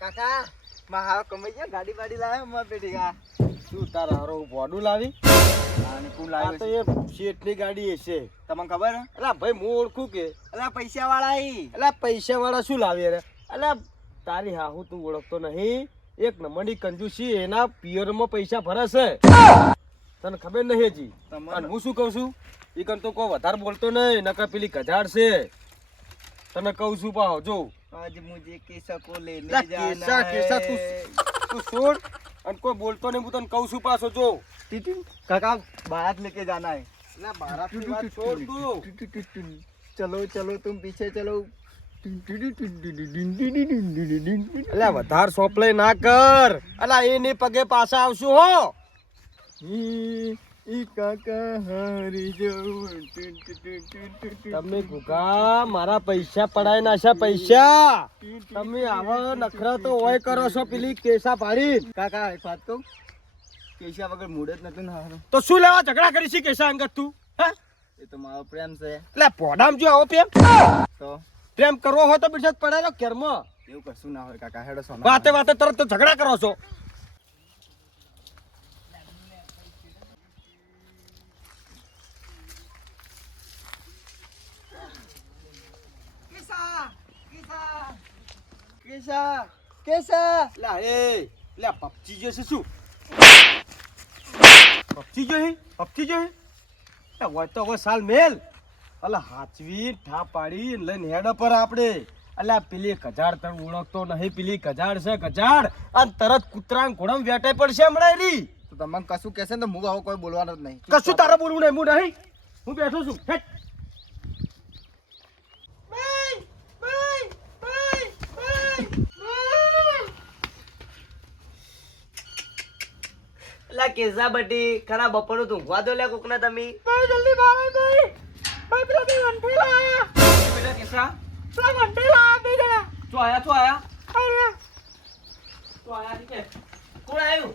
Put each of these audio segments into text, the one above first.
કાકા માં હાવ કમાઈ ગયા ગાડી બાડી લાવ્યો માં પેટી કા શું તારા હારો બોડું લાવી અને કોણ આ તો લાવ્યો એ શેઠની ગાડી હશે. તમને ખબર હે અલા ભાઈ હું ઓળખું કે અલા પૈસા વાળા ઈ અલા પૈસા વાળા શું લાવી રે? અલા તારી હાહુ તું ઓળખતો નહીં. એક નંબરની કંજૂસી એના પિયરમાં પૈસા ભરે છે. તને ખબર નહીં હજી. અને હું શું કહું છું ઈ કન તો કોઈ વધારે બોલતો નહીં નકર પેલી ગજાડ છે. તને કહું છું પાહો જો आज मुझे केसा को लेने લા जाना કેસા है તું છોડ અને કોઈ બોલતો નહીં. હું તને કહું છું પાછો જો टीटू काका बारात लेके जाना है અલા બારાતની વાત છોડ તું. चलो चलो तुम पीछे चलो અલ્યા વધાર સોપલે ના કર. અલા એની પગે પાછા આવશું હો. ઈ કાકા હારી જાઉં તમે ગુગા મારા પૈસા પડાઈ નાખ્યા પૈસા. તમે આવા નખરા તો ઓય કરો છો પેલી કેસા પાડી. કાકા એક વાત કહું કેસા વગર મૂડ જ નતું ને હારું તો શું લેવા ઝઘડા કરી છે કેસા અંગત તું? હા એ તો મારો પ્રેમ છે એટલે પોડામ જો આવો પ્રેમ તો પ્રેમ કરવો હોય તો બીજા પડાયો ઘરમાં. એવું કશું ના હોય કાકા હેડો સોના વાતે વાતે તરત તો ઝઘડા કરો છો. કેસા કેસા લા એ લા પપચી જે છે શું? પપચી જો હે પપચી જો હે એ હોય તો હવે સાલ મેલ. અલા હાચવી ઠા પાડી લઈને હેડ પર આપણે. અલા પેલી કજાડ તને ઓળખતો નહીં. પેલી કજાડ છે કજાડ અને તરત કૂતરાન ઘોડમ વેટે પડશે હમણાં એની. તો તમને કશું કહેશે ને તો હું હવે કોઈ બોલવાનો જ નહીં કશું તારે બોલવું નહીં. હું નહીં હું બેઠો છું. હેટ લા કેસા બટી ખરા બપોરનું ઊંઘવા દો લે કોકના તમે જલ્દી બહાર ભાઈ. ભાઈ પેલા બે વંઠી લાયા. પેલા કેસા પેલા વંઠી લાયા બે જણા. તો આયા અરે તો આયા કે કોણ આવ્યું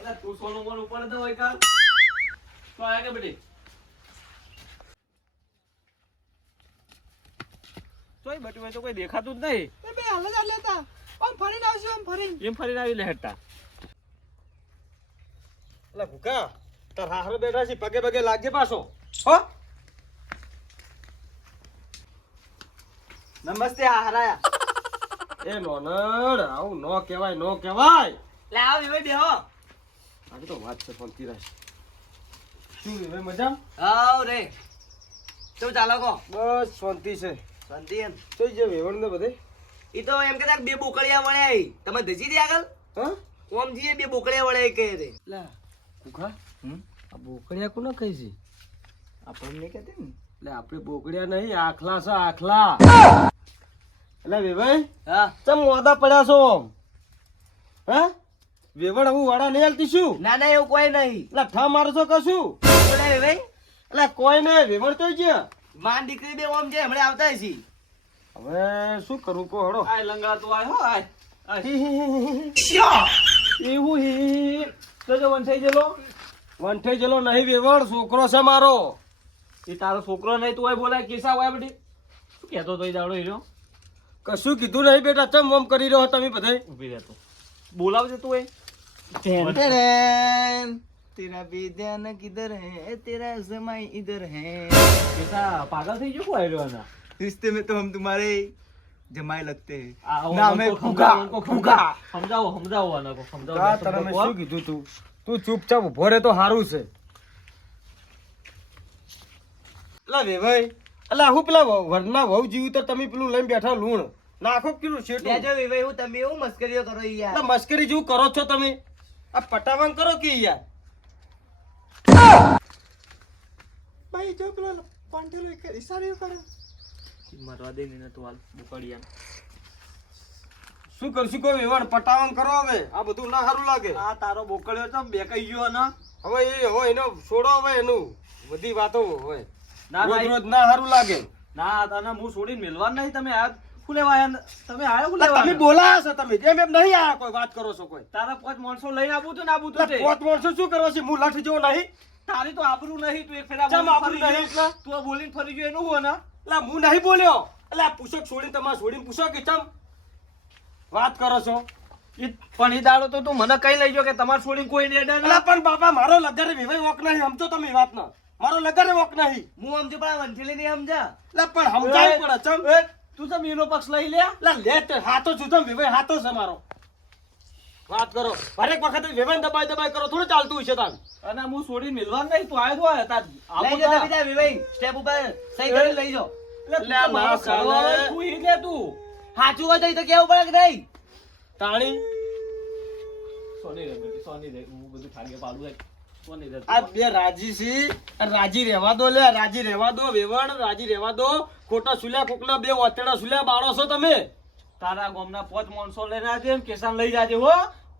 અલા તું સોનું મોન ઉપર તો હોય કા તો આયા કે બટી તોય બટી હોય તો કોઈ દેખાતું જ નહીં એ બે હાલ જ લેતા. આમ ફરીને આવશું આમ ફરીને. એમ ફરીને આવી લે હેડતા અલા ભૂકા તાર હાહરો બેઠા છે પગે પગે લાગજે પાછો. હો નમસ્તે હારાયા એ નોનડ આવું નો કહેવાય નો કહેવાય. લે આવ હવે બેહો આ તો વાત છે પણ તીરાશ શું હવે મજા? આવ રે તું ચાલો કો બસ શાંતિ છે. શાંતિ એમ જોઈ જે વેવણ ને બધે. ઈ તો એમ કહેતા બે બોકળિયા વળે આઈ તમે ધજી દે આગળ હા ઓમજી બે બોકળિયા વળે કહે રે લા કુખા આ બોકડિયા કોને કહી છે? આપણને કહેતે ને એટલે આપણે બોકડિયા નહીં આખલા છે આખલા. એટલે વેવાઈ હા ચમ મોદા પડ્યા છો? હા વેવણ હું વાળા નહીં હાલતી શું? ના ના એવું કોઈ નહીં એટલે ઠા મારો છો કશું? બોલે ભાઈ એટલે કોઈ નહીં વેવણ તો ગયા. માન દીકરી બે ઓમ છે હમણાં આવતા છે હવે શું કરું કો હડો. આય લંગડા તો આય હો આય એવું હી તો જો વંશાઈ ગયેલો વંઠે જેલો નહીં વેવણ છોકરો છે મારો. એ તારો છોકરો નહીં તું હોય બોલાય કેસા હોય બધી શું કહેતો તો એ દાડો હીરો કશું કીધું નહીં બેટા. ચમ વમ કરી રહ્યો તમે બધે. ઊભી રહેતો બોલાવજે તું એ तेरा भी ध्यान किधर है तेरा समय इधर है કેસા પાગલ થઈ ગયો કોઈ આવ્યો ના रिश्ते में तो हम तुम्हारे जमाए लगते हैं આ નામ હે ફુગા ફુગા સમજાવો આના કો કા તને મેં શું કીધું તું ચૂપચાપ ઉભો રહે તો સારું છે. અલા વેભાઈ અલા હું પેલા વરના વહુ જીવું તો તમે પેલું લઈને બેઠા લૂણ નાખો કેટલું શેઠું. લેજો વિવેક હું તમે એવું મસ્કરીઓ કરો યાર એટલે મસ્કરી જેવું કરો છો તમે. આ પટાવાન કરો કે યાર. ભાઈ જો પેલો પાંઠેલો એક ઈશારો કરે. મરવા દે ને તો હાલ બુકડિયા શું કરશું કોઈ વેવાણ પટાવાન કરો હવે. આ બધું ના સારું લાગે. આ તારો બોકડ્યો તો બે કઈ ગયો ને હવે એ હવે એનો છોડો હવે એનું બધી વાતો હોય ના રોજ ના રોજ ના સારું લાગે. ના તને હું છોડીને મેલવા નહીં તમે આ શું લેવા આયા તમે આયો શું આ લેવા તમે બોલાયા છો તમે એમ એમ નહીં આયા કોઈ વાત કરો છો કોઈ. તારા પાંચ માણસો લઈને આવું તો ના આવું તો તે પોત માણસો શું કરવા છે? હું લાઠી જેવો નહીં. તારી તો આબરૂ નહીં તું એક ફેરા ચમ બોલીને આબરૂ ફરી નહીં ગયો. એટલે? તું આ બોલીને ફરી ગયો એનું હોય ને એટલે હું નહીં બોલ્યો. એટલે આ પૂછો છોડીને તમારે છોડીને પૂછો કે ચમ વાત કરો છો પણ ઈ દાડો તો તું મને કઈ લઈ ગયો કે તમારે છોડીને કોઈ નહીં અડે અલા પણ બાપા મારો લગરે વેવાય વોક નહીં સમજો તમે વાત ના મારો લગરે વોક નહીં હું સમજુ પણ આ વંઠેલી નહીં સમજા. લા પણ સમજાય પડે ચમ તું તો મીનો પક્ષ લઈ લે. લા લે તે હાથો જુદમ વેવાય હાથો છે મારો વાત કરો હરેક વખતે વેવાય દબાઈ કરો થોડું ચાલતું હોય છે તાન અને હું છોડીને મિલવા નહીં તું આવ્યો તો હતા લઈ જાઓ તમે ત્યાં વિવેક સ્ટેપ ઉપર સહી કરીને લઈ જાઓ. લે ના સાલે તું ઈ લે તું સાચું હોય તો ઈ તો કેવું પડે કે નહીં. તાણી સોની રે હું બધું ઠાગે પાડું છે સોની રે આ બે રાજી સી રાજી રહેવા દો લે રાજી રહેવા દો વેવણ રાજી રહેવા દો ખોટા સુલ્યા કોકના બે ઓતેડા સુલ્યા બાળો છો તમે તારા ગામના 5 માણસો લઈને આવજે ને કેસાન લઈ જાજે હો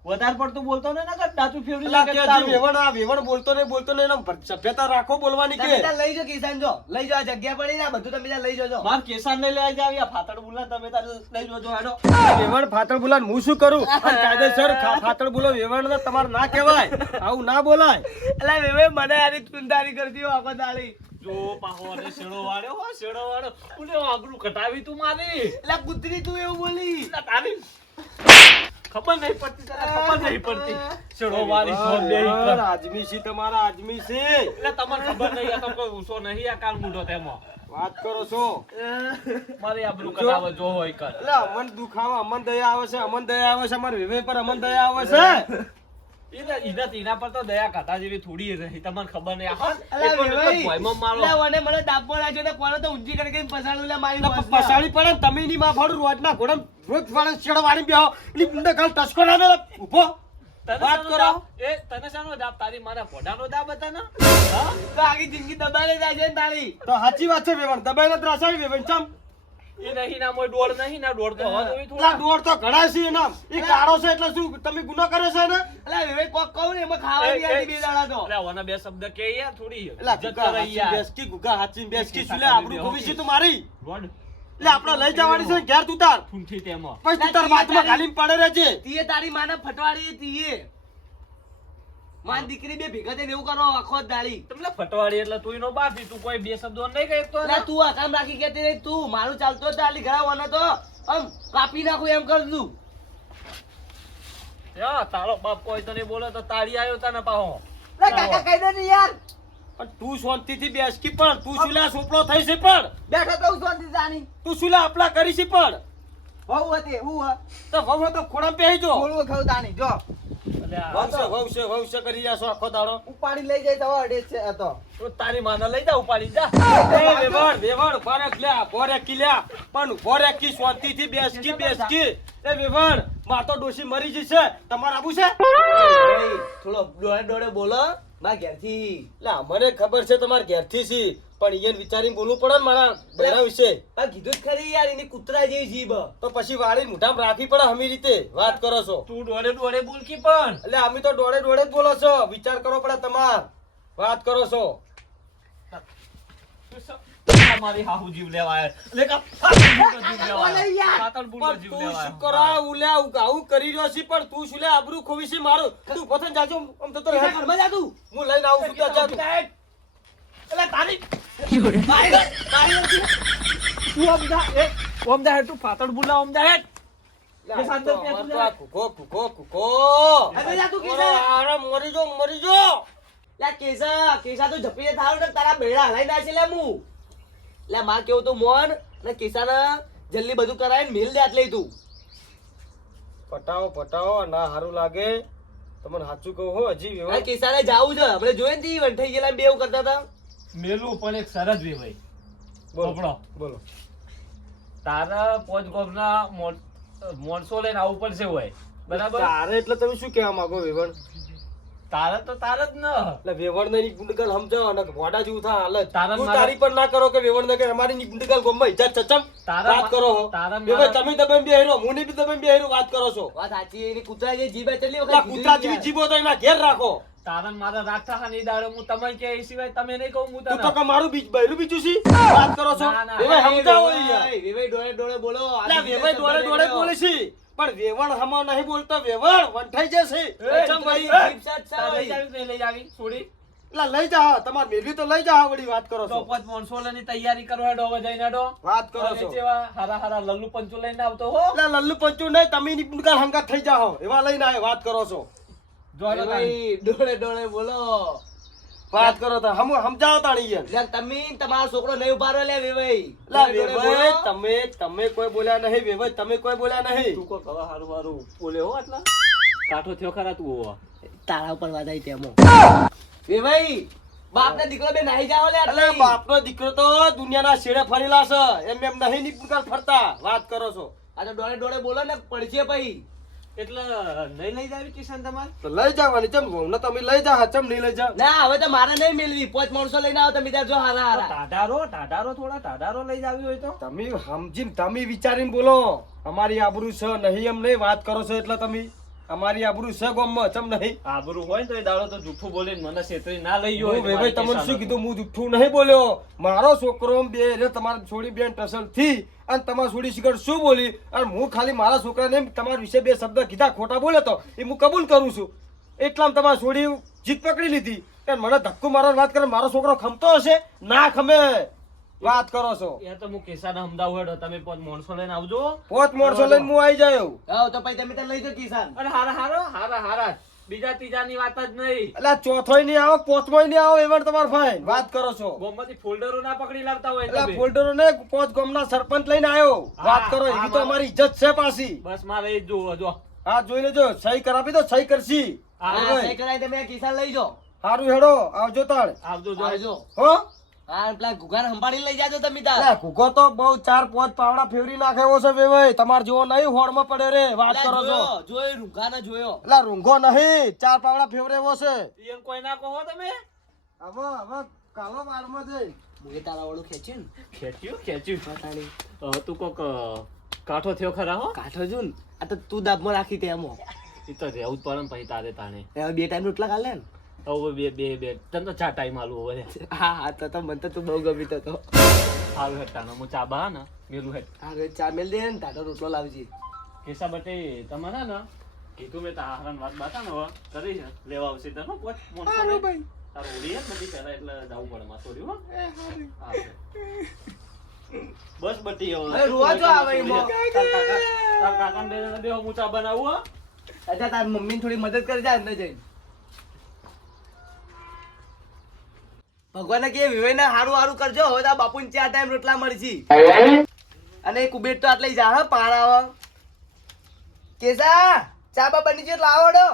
વધારે પડતું બોલતો ને ના કર દાતું ફેવરી પેલા લાગે કે તારું. જે વેવણ બોલતો નહીં એમ સભ્યતા રાખો બોલવાની તમે કે ત્યાં લઈ જાઓ કિસાન જો લઈ જાઓ આ જગ્યા પડી ને આ બધું તમે ત્યાં લઈ જાઓ. માર કેસાન ને લઈ આવી આ ફાતડ બોલા તમે તાર લઈ જોજો હેડો વેવણ ફાતળ બોલાય હું શું કરું અને કાયદેસર ફાતળ બોલો વેવણ ને તમારે ના કહેવાય આવું ના બોલાય અલા વિવેક મને આની તુંદારી કરતી હો આખો દાડી. જો પાહો અને શેડો વાળ્યો હો શેડો વાળ્યો ઉલે આબરૂ કટાવી તું મારી અલા કૂતરી તું એવું બોલી. એટલે તારી ખબર નહીં પડતી તને ખબર નહીં પડતી શેડો વાળી છોડ દે ઈ કર. આદમી છે તમારા આદમી છે એટલે તમને ખબર નહીં આ તો કોઈ ઊંચો નહીં આ કાલ મૂઢો તેમાં વાત કરો છો મારી આબરૂ કટાવે જો હોય કર એટલે અમન દુખાવા અમન દયા આવે છે અમન દયા આવે છે અમારે વિવેક પર અમન દયા આવે છે એના પર તો દયા કથા જેવી થોડી રહી તમને ખબર નહીં આ અલા એક વાર વિવેક ભોંયમાં મારો અલા મને દાબો નાખ્યો ને કોને તો ઊંચી કરીને પસાડું લે મારી એટલે બસમાં. પછાડી પડે ને તમે ની માં ફાડું રોજના ઘોડમ રોજ ફાડે છેડો વાળી બેહો એટલે બુંદે કાલ ટસકો ના મેલે ઊભો તને વાત શાનો કરો. દાબ? તને શાનો દાબ? તારી મારા ઘોડાનો દાબ હતા ને હા? તો આખી જિંદગી દબાઈને જાય છે ને તારી. તો સાચી વાત છે વેવણ દબાઈને ત્રાસાવી વેવણ ચમ એ નહીં ના મોય ડોળ નહીં ના ડોળ તો હોવા દો ઈ એટલા થોડા. દોડ તો ઘણા છે એના એ કાળો છે એટલે શું તમે ગુનો કરે છે ને અલા વિવેક કોક કહું ને એમાં ખાવાની આલી બે દાડા તો. અલે આવાના બે શબ્દ કે યાર થોડી એટલે ઇજ્જત ગુગા કરે હાચી યાર. બેસકી ગુગા હાચી બેસકી સુલે આબરૂ ખોવી છે તમારી રોડ એટલે આપણે લઈ જવાની છે ને ઘેર તું તાર ઠૂંઠી તેમાં પછી તું તાર બાથમાં ખાલી પડે રહેજે તીએ તારી માને ફટવાડી તીએ માન દીકરી બે ભેગા થઈને એવું કરો આખો જ દાડી. તમને ફટવાડી એટલે તું એનો બાપી તું કોઈ બે શબ્દો નહીં કહે તો અલા તું આ કામ રાખી કેતી નહીં તું મારું ચાલતો જ દાડી ઘરા વાને તો આમ કાપી નાખું એમ કર દઉં. યા તારો બાપ કોઈ તો નહીં બોલે તો તાળી આવ્યો તને પાહો અલા કાકા કહી દે ને યાર પણ તું શાંતિથી બેસકી પણ તું સુલે સોપડો થઈ છે પણ બેઠો તો હું શાંતિ જાણી તું સુલે આપલા કરી છે પણ બહુ હતી હું તો વહુ તો ખોડામાં બેહી જો બોલવું ખાવ તાણી જો વહુ કરી જાશો આખો દાડો ઉપાડી લઈ જાય તો અડે છે આ તો. તો તારી માને લઈ જા ઉપાડી જા એ વેવણ ફરક લ્યા ભોરે કિલ્યા પણ ભોરે કી શાંતિથી બેસકી એ વેવણ માં તો ડોશી મરી જશે તમારે આવું છે એય, થોડો ડોળે ડોળે બોલો મારા ઘેરથી. લા મને ખબર છે તમારે ઘેરથી છે પણ ઈયન વિચારીને બોલવું પડે ને મારા બહેરા વિશે આ કીધું જ ખરી યાર એની કૂતરા જેવી જીભ. તો પછી વાળી મુઠામાં રાખવી પડે હમી રીતે વાત કરો છો તું ડોળે ડોળે બોલ કી પણ એટલે અમે તો દોડે જ બોલો છો વિચાર કરવો પડે તમાર વાત કરો છો મારી હાહુ જીવ લેવા આવ્યા લે કા પાતળ બુલો પણ જીવ તું લેવા શું કરા ઉલ્યા આવું કરી રહ્યો છે પણ તું શું લે આબરૂ ખોવી છે મારું તું પોતે જાજો આમ તો ઘરમાં જા તું. હું લઈને આવું છું ત્યાં જાતું. એટલે તારી તું ઓમ જા તું પાતળ બુલા ઓમ જા હેડ લા, સાંજે તો ત્યાં અમાર તું તો આ કુકો. હવે જા તું ઓરે, કિસ્સા. આરે મરી જો લા કેસા તો ઝપીને થાવ ને તારા બેડા હલાઈ નાખી લે હું. લે માં કેવું તું મોન ને કેસાના જલ્દી બધું કરાવીને મિલ દે આટલે તું. પટાવો ના હારું લાગે તમને સાચું કહું હો હજી આ વેવાય કેસાને જાવું છે આપણે જોઈએ ને તી વંઠાઈ ગયેલા બે એવું કરતા હતા. મેલું પણ એક સરસ વે ભાઈ બોલો બોલો તારા પોચ ગોમના મોણસો લઈને આવવું પડશે હોય બરાબર તારે એટલે તમે શું કહેવા માંગો વેવણ તારા તો તારા જ ન એટલે વેવણ ની ગુંડગલ સમજાવો ને ઘોડા જેવું થા હાલત તારા તું મારા- તારી પણ ના કરો કે વેવણ ને કે અમારી ની ગુંડગલ ગોમમાં ઇજ્જત ચચમ તારા વાત કરો હો તારા વેવાય મારા- તમે દબાઈ બેહીરો હું ની બી દબાઈ બેહીરો વાત કરો છો વાત સાચી એની કૂતરા જે જીભ ચલી એટલે વખત કૂતરા જેવી જીભો તો એના ઘેર રાખો તારા મારા રાખતા નહીં દાડો હું તમે કે એ સિવાય તમે નહીં કહું હું તું તને તો કે મારું બહેરું બીજું છે વાત કરો છો ના, ના. વેવાય સમજાવો યાર વેવાઈ ડોળે ડોળે બોલો. એટલે વેવાય ડોળે બોલે છે પણ વેવણ હમો નહીં બોલતો વેવણ વંઠાઈ જશે ચચમ ભાઈ જીભ સાચ તારે લઈ સાચ. જાવી કે નહીં લઈ જાવી છોડી એટલે લઈ જાઓ તમારે મેળવી તો લઈ જાઓ વળી વાત કરો છો ચોપટ મોનસોલાની તૈયારી કરો હેડો હવે જઈને હેડો વાત કરો અને છો જેવા હારા હારા લલ્લુ પંચો લઈને આવતો હો એટલે લલ્લુ પંચુ નહીં તમે ની પુનકાર હંગાત થઈ જાઓ એવા લઈને આવે વાત કરો છો જો હેડો તાણી. ભાઈ ડોળે ડોળે બોલો વાત કરો તો હમ સમજાવો તાણી યાર લે તમે તમારો છોકરો નહીં ઉભા રહ્યો લે વેવાઈ લા ડોળે ડોળે વેવાઈ, બોલો. તમે કોઈ બોલ્યા નહીં વેવાઈ, તમે કોઈ બોલ્યા નહીં તું કોક હવે હારું હારું બોલે હો આટલા કાઠો થયો ખરા તું હોવા તારા ઉપર વાદાઈ તેમાં વેવાઈ બાપના દીકરો બે નાહી જાઓ લે એટલે બાપનો દીકરો તો દુનિયાના છેડે ફરેલા છે એમ નહીં ની પુનકાર ફરતા વાત કરો છો આ તો ડોળે ડોળે બોલો ને પડશે ભાઈ એટલે નહીં લઈ જાવી કિશન તમારે તો લઈ જવાની ચમ ને તમે લઈ જા ચમ નહીં લઈ જા ના હવે તો મારે નહીં મેળવી 5 માણસો લઈને આવો તમે ત્યાં જો હારા હારા ટાઢારો થોડા ટાઢારો લઈ જાવી હોય તો તમે સમજીને તમે વિચારીને બોલો અમારી આબરૂ છે નહીં એમ નહીં વાત કરો છો એટલે તમે અમારી આબરૂ છે ગોમમાં ચમ નહીં આબરૂ હોય ને તો એ દાડો તો જૂઠું બોલીને મને છેતરી ના લઈ ગયો હું ભાઈ તમને શું કીધું હું જુઠ્ઠું નહીં બોલ્યો મારો છોકરો બે રે તમારી છોડી બેન ટસલ થી અને તમારી છોડી શિખર શું બોલી અને હું ખાલી મારા છોકરાને તમારા વિશે બે શબ્દ કીધા ખોટા બોલ્યો તો એ હું કબૂલ કરું છું એટલામાં તમારી છોડી જીત પકડી લીધી કે મને ધક્કો મારવાની વાત કરે મારો છોકરો ખમતો હશે ના ખમે વાત કરો છો યાર તો હું કેસાને અમદાવાદ હેડો તમે પાંચ માણસો લઈને આવજો પોત મોરસો લઈને હું આવી જાય આવો તો પછી તમે ત્યાં લઈ જાઓ કિસાન અને હારા બીજા ત્રીજાની વાત જ નહીં એટલે ચોથોય નહીં આવો પોચમોય નહીં આવો એમાં તમારે ભાઈ વાત કરો છો ગોમમાંથી ફોલ્ડરો ના પકડી લાવતા હોય એટલે તમે. ફોલ્ડરો ને પોચ ગામના સરપંચ લઈને આવ્યો વાત કરો એવી તો અમારી ઇજ્જત છે પાછી બસ મારે એ જ જોવો જો હા જોઈ લેજો સહી કરાવી દો સહી કરશી હા, હા સહી કરાવી તમે કિસાન લઈ જાઓ સારું હેડો આવજો તાળ આવજો જો આવજો હો હા પેલા ગુગાર સંભાળી લઈ જાજો તમે એટલે ત્યાં ઘૂઘો તો બહુ 4-5 પાવડા ફેવરી નાખેવો છે વેવાઈ તમાર જેવો નહીં હોડમાં પડે રે વાત કરો છો જોયો રૂંઘાને જોયો એટલે રૂંઘો નહીં 4 પાવડા ફેવરેવો છે એમ કોઈ ના કહો તમે હવે કાલો વારમાં જઈ મુએ તારા વાળું ખેંચ્યું ને ખેંચ્યું પતાણી તું કોક કાઠો થયો ખરા હો કાઠો જો ને આ તો તું દાબમાં રાખી તેમાં એ તો રહેવું જ પડે ને પછી તારે તાણે હવે 2 ટાઈમ રોટલા ખાલે ને હવે બે તને તો ચા ટાઈમ આલું હવે હા હા તો મને તો તું બહુ ગમી તો હારું હેઠાનો હું ચા બા ને મેલું હેઠ હા ચા મેલ દે ને તાતો રોટલો લાવજી કેસા બટે તમારા ને કીધું મેં તારા વાત બાતા ને હવે કરી છે લેવા આવશે તને પોચ મોનસો ભાઈ તારો ઓડી હે બધી પહેલા એટલે જાવું પડે માં સોરી હો હા. બસ બટી હવે હવે રોવા જો આવે એમાં. તાર કાકા બે જણા બેહો હું ચા બનાવું હો અચ્છા તાર મમ્મીને થોડી મદદ કરી જા અંદર જઈને ભગવાને કે વિવેકને હારું હારું કરજો હવે તો બાપુને 4 ટાઈમ રોટલા મળશે અને કુબેર તો આટલે જા હા પાર આવ કેસા ચા બા બની ગયો લાવો ડો